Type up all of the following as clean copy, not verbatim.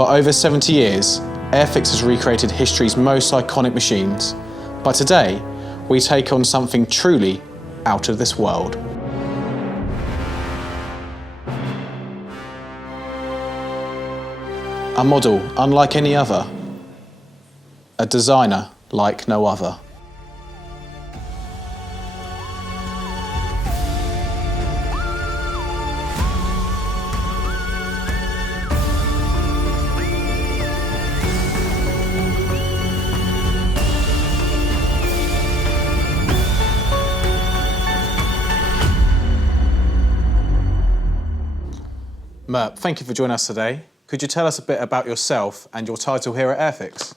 For over 70 years, Airfix has recreated history's most iconic machines. But today, we take on something truly out of this world. A model unlike any other. A designer like no other. Merp, thank you for joining us today. Could you tell us a bit about yourself and your title here at Airfix?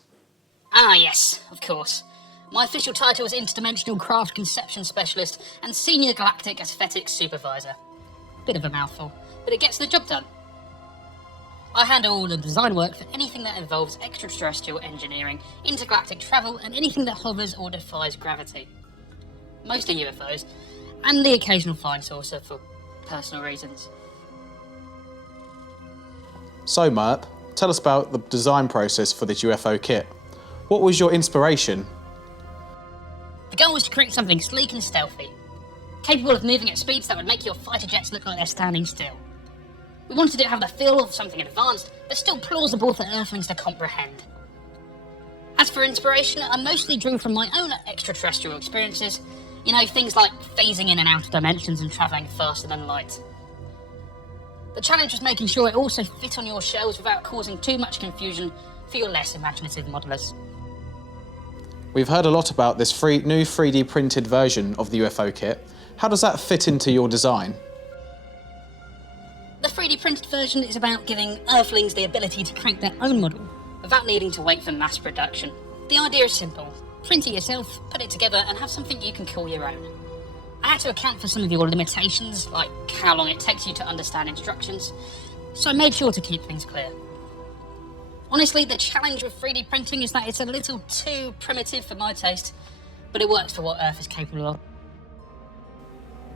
Ah yes, of course. My official title is Interdimensional Craft Conception Specialist and Senior Galactic Aesthetics Supervisor. Bit of a mouthful, but it gets the job done. I handle all the design work for anything that involves extraterrestrial engineering, intergalactic travel, and anything that hovers or defies gravity. Mostly UFOs, and the occasional flying saucer for personal reasons. So Merp, tell us about the design process for this UFO kit. What was your inspiration? The goal was to create something sleek and stealthy, capable of moving at speeds that would make your fighter jets look like they're standing still. We wanted it to have the feel of something advanced, but still plausible for Earthlings to comprehend. As for inspiration, I mostly drew from my own extraterrestrial experiences, you know, things like phasing in and out of dimensions and travelling faster than light. The challenge was making sure it also fit on your shelves without causing too much confusion for your less imaginative modelers. We've heard a lot about this new 3D printed version of the UFO kit. How does that fit into your design? The 3D printed version is about giving Earthlings the ability to create their own model without needing to wait for mass production. The idea is simple. Print it yourself, put it together, and have something you can call your own. I had to account for some of your limitations, like how long it takes you to understand instructions, so I made sure to keep things clear. Honestly, the challenge with 3D printing is that it's a little too primitive for my taste, but it works for what Earth is capable of.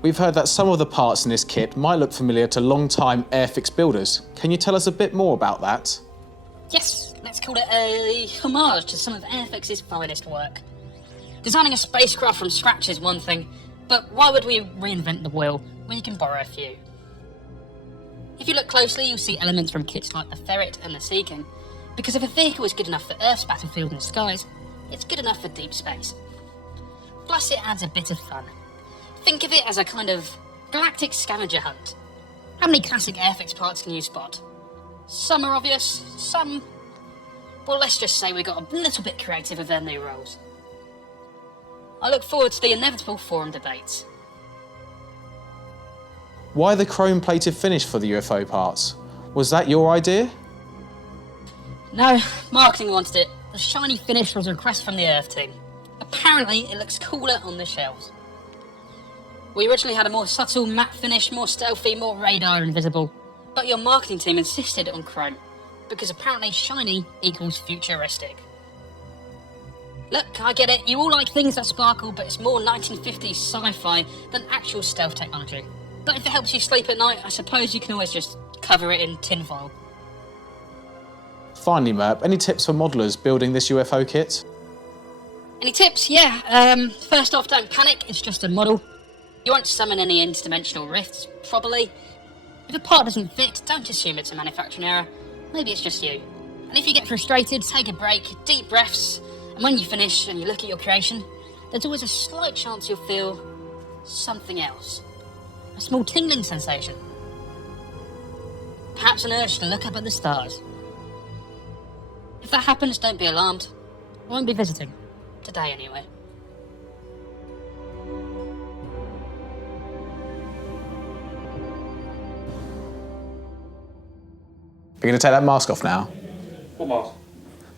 We've heard that some of the parts in this kit might look familiar to long-time Airfix builders. Can you tell us a bit more about that? Yes, let's call it a homage to some of Airfix's finest work. Designing a spacecraft from scratch is one thing, but why would we reinvent the wheel when you can borrow a few? If you look closely, you'll see elements from kits like the Ferret and the Sea King, because if a vehicle is good enough for Earth's battlefield and skies, it's good enough for deep space. Plus, it adds a bit of fun. Think of it as a kind of galactic scavenger hunt. How many classic Airfix parts can you spot? Some are obvious, some... well, let's just say we got a little bit creative with their new roles. I look forward to the inevitable forum debates. Why the chrome-plated finish for the UFO parts? Was that your idea? No, marketing wanted it. The shiny finish was a request from the Earth team. Apparently, it looks cooler on the shelves. We originally had a more subtle matte finish, more stealthy, more radar invisible, but your marketing team insisted on chrome, because apparently shiny equals futuristic. Look, I get it, you all like things that sparkle, but it's more 1950s sci-fi than actual stealth technology. But if it helps you sleep at night, I suppose you can always just cover it in tinfoil. Finally, Merp, any tips for modelers building this UFO kit? Any tips? Yeah, first off, don't panic, it's just a model. You won't summon any interdimensional rifts, probably. If a part doesn't fit, don't assume it's a manufacturing error. Maybe it's just you. And if you get frustrated, take a break, deep breaths, and when you finish and you look at your creation, there's always a slight chance you'll feel something else. A small tingling sensation. Perhaps an urge to look up at the stars. If that happens, don't be alarmed. I won't be visiting. Today, anyway. You're going to take that mask off now? What mask?